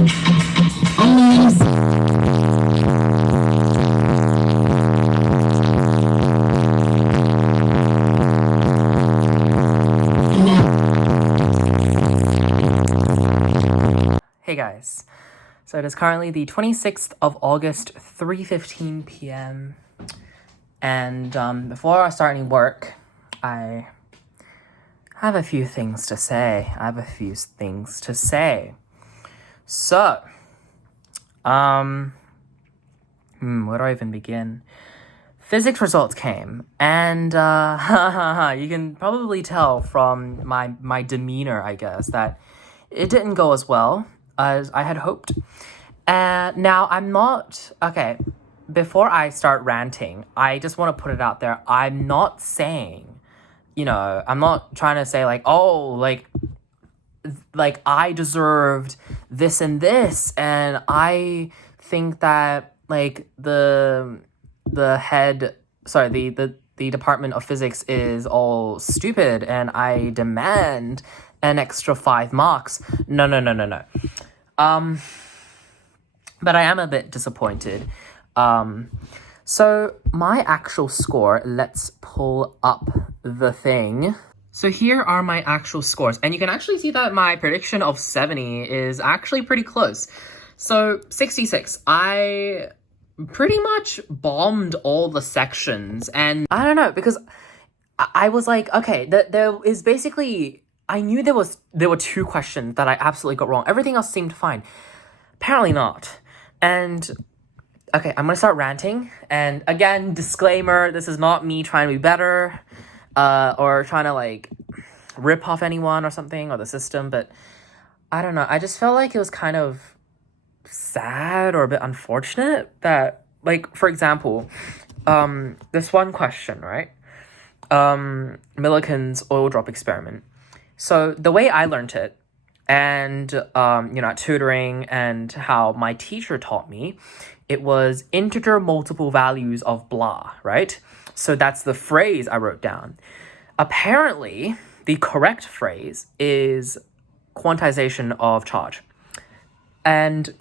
Hey guys, so it is currently the 26th of August, 3:15 p.m. And before I start any work, I have a few things to say. So, where do I even begin? Physics results came, and you can probably tell from my demeanor, I guess, that it didn't go as well as I had hoped. Now, I'm not... Okay, before I start ranting, I just want to put it out there. I'm not saying, I'm not trying to say, like I deserved this and this, and I think that, like, the Department of Physics is all stupid, and I demand an extra 5 marks. No. But I am a bit disappointed. So my actual score, let's pull up the thing. So here are my actual scores, and you can actually see that my prediction of 70 is actually pretty close. So 66, I pretty much bombed all the sections, and I don't know, because I was like, okay, there is basically... I knew there were 2 questions that I absolutely got wrong. Everything else seemed fine. Apparently not. And, okay, I'm gonna start ranting. And again, disclaimer, this is not me trying to be better, or trying to, like, rip off anyone or something, or the system, but I don't know. I just felt like it was kind of sad or a bit unfortunate that, like, for example, this one question, right? Millikan's oil drop experiment. So the way I learned it, and, at tutoring and how my teacher taught me, it was integer multiple values of blah, right? So that's the phrase I wrote down. Apparently, the correct phrase is quantization of charge. And,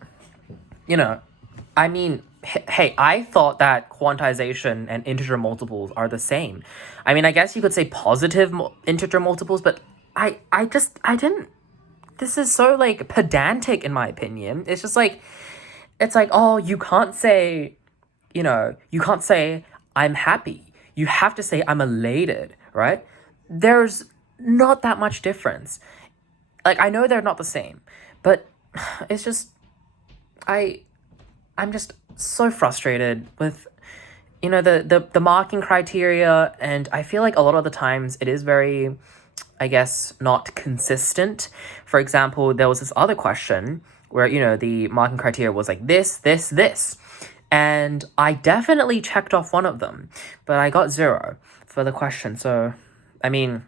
I mean, hey, I thought that quantization and integer multiples are the same. I mean, I guess you could say positive integer multiples, but I didn't... This is so, like, pedantic, in my opinion. It's just, like, it's like, oh, you can't say I'm happy. You have to say I'm elated, right? There's not that much difference. Like, I know they're not the same, but it's just... I'm just so frustrated with, the marking criteria, and I feel like a lot of the times it is very... I guess, not consistent. For example, there was this other question where, the marking criteria was like this. And I definitely checked off one of them, but I got 0 for the question. So, I mean,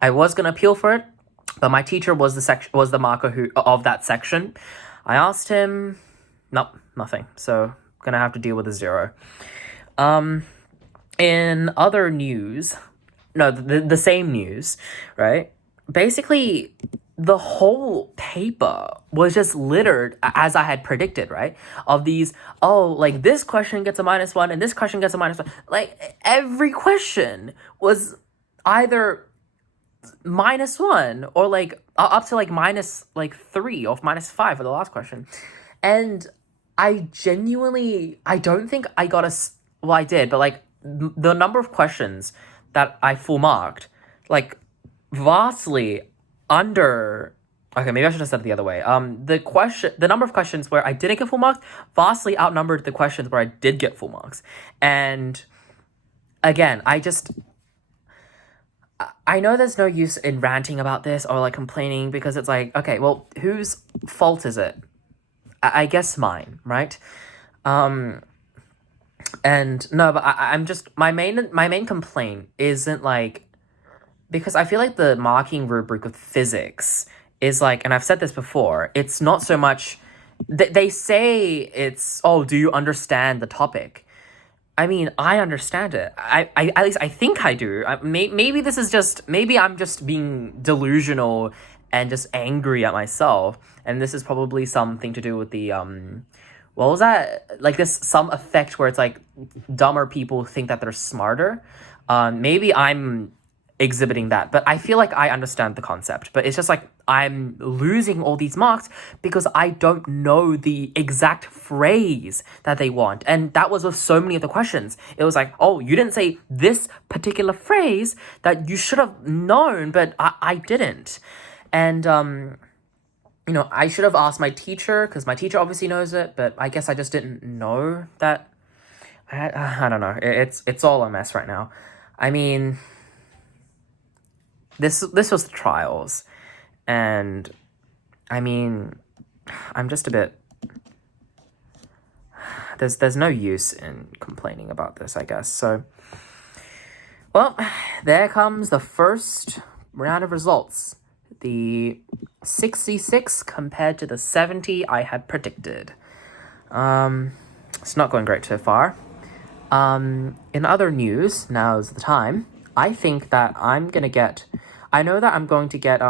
I was going to appeal for it, but my teacher was the marker of that section. I asked him, nope, nothing. So, going to have to deal with a 0. In other news... No, the same news, right? Basically, the whole paper was just littered, as I had predicted, right? Of these, like, this question gets a -1 and this question gets a -1. Like, every question was either -1 or, like, up to, like, -3 or -5 for the last question. And I don't think I got well, I did, but, like, the number of questions that I full marked, like, vastly under... Okay, maybe I should have said it the other way. The number of questions where I didn't get full marks vastly outnumbered the questions where I did get full marks. And again, I know there's no use in ranting about this or, like, complaining, because it's like, okay, well, whose fault is it? I guess mine, right? And no, but I'm just... My main complaint isn't, like... Because I feel like the marking rubric with physics is, like... And I've said this before. It's not so much... They say it's... Oh, do you understand the topic? I mean, I understand it. I at least I think I do. Maybe this is just... Maybe I'm just being delusional and just angry at myself. And this is probably something to do with the what was that? Like this some effect where it's like dumber people think that they're smarter. Maybe I'm exhibiting that, but I feel like I understand the concept. But it's just like I'm losing all these marks because I don't know the exact phrase that they want. And that was with so many of the questions. It was like, oh, you didn't say this particular phrase that you should have known, but I didn't. And you know, I should have asked my teacher, because my teacher obviously knows it, but I guess I just didn't know that. I don't know. It's all a mess right now. I mean, this was the trials, and I mean, I'm just a bit. There's no use in complaining about this, I guess. So, well, there comes the first round of results. The 66 compared to the 70 I had predicted. It's not going great so far. In other news, now's the time. I think that I know that I'm going to get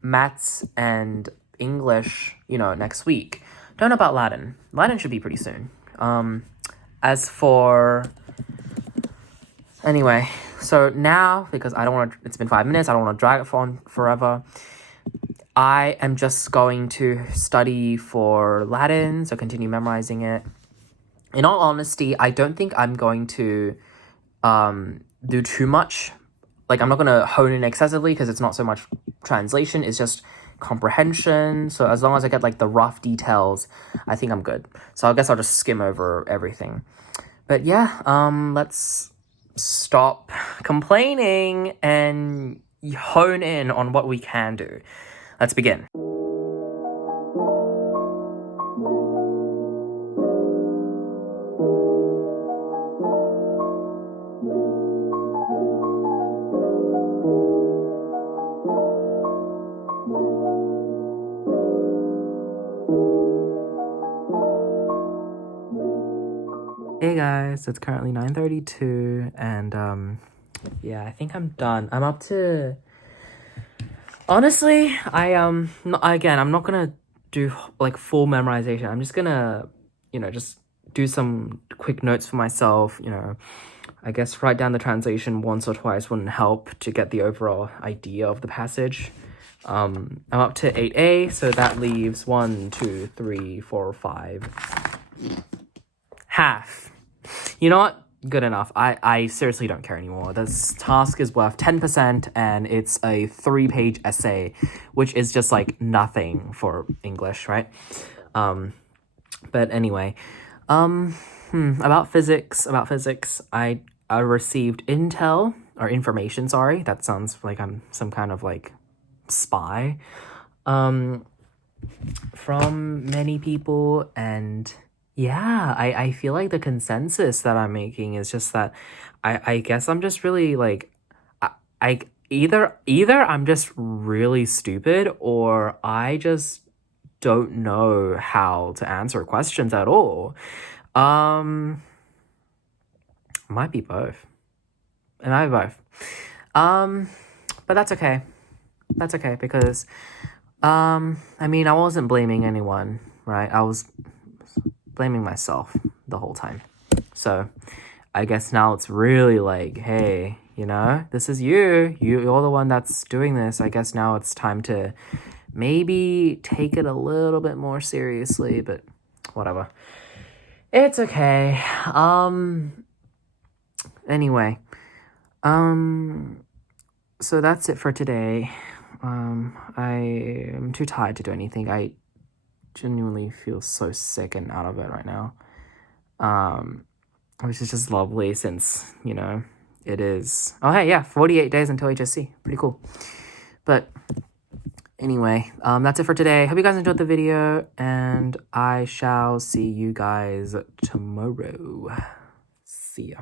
maths and English, you know, next week. Don't know about Latin. Latin should be pretty soon. As for anyway, so now, because I don't want to, it's been 5 minutes, I don't want to drag it on forever. I am just going to study for Latin, so continue memorizing it. In all honesty, I don't think I'm going to do too much. Like, I'm not going to hone in excessively because it's not so much translation, it's just comprehension. So as long as I get, like, the rough details, I think I'm good. So I guess I'll just skim over everything. But yeah, let's stop complaining and hone in on what we can do. Let's begin. Hey guys, it's currently 9:32 and yeah, I think I'm done. I'm up to, honestly, I'm not gonna do like full memorization. I'm just gonna, you know, just do some quick notes for myself, you know. I guess write down the translation once or twice wouldn't help to get the overall idea of the passage. I'm up to 8A, so that leaves 1, 2, 3, 4, 5. Half. You know what? Good enough. I seriously don't care anymore. This task is worth 10% and it's a 3-page essay, which is just like nothing for English, right? But anyway, about physics, I received information, sorry. That sounds like I'm some kind of like spy, from many people, and yeah, I feel like the consensus that I'm making is just that I guess I'm just really like, I either I'm just really stupid or I just don't know how to answer questions at all. Might be both. It might be both. But that's okay. That's okay because I mean, I wasn't blaming anyone, right? I was blaming myself the whole time. So I guess now it's really like, hey, you know, this is you're the one that's doing this. I guess now it's time to maybe take it a little bit more seriously, but whatever. It's okay. Anyway, so that's it for today. I am too tired to do anything. I genuinely feel so sick and out of it right now. Which is just lovely since, you know, it is, 48 days until HSC. Pretty cool. But anyway, that's it for today. Hope you guys enjoyed the video, and I shall see you guys tomorrow. See ya.